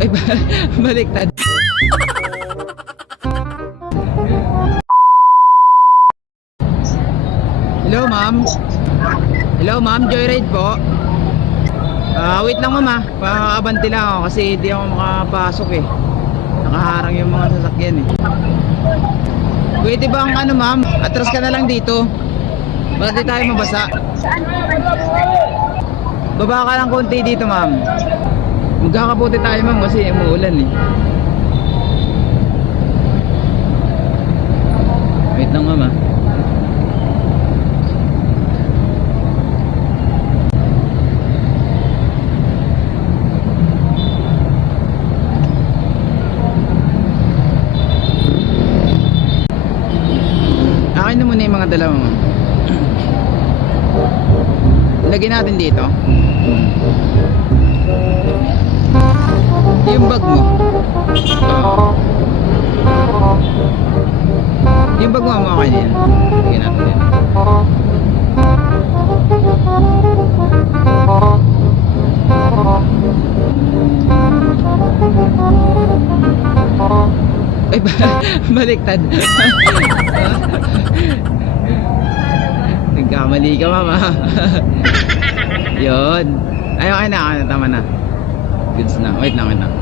Ay, baliktad. Hello, ma'am. Hello, ma'am. Joyride po. Wait lang, ma'am, ah. Pakakabanti lang ako kasi hindi ako makapasok eh. Nakaharang yung mga sasakyan eh. Pwede ba ang ano, ma'am? Atras ka na lang dito. Baka di tayo mabasa. Baba ka lang konti dito, ma'am. Magkakaputi tayo, ma'am, kasi umuulan eh. Wait lang, ma'am, ah. Akin na muna yung mga dalawa, ma'am. Lagyan natin dito. Yung bag mo. Yung bag mo, mga kanyan. Lagyan natin dito. Ay, baliktad. Nagkamali ka, mama. Yun. Ay, okay na, tama na. Goods na. Wait lang, wait lang.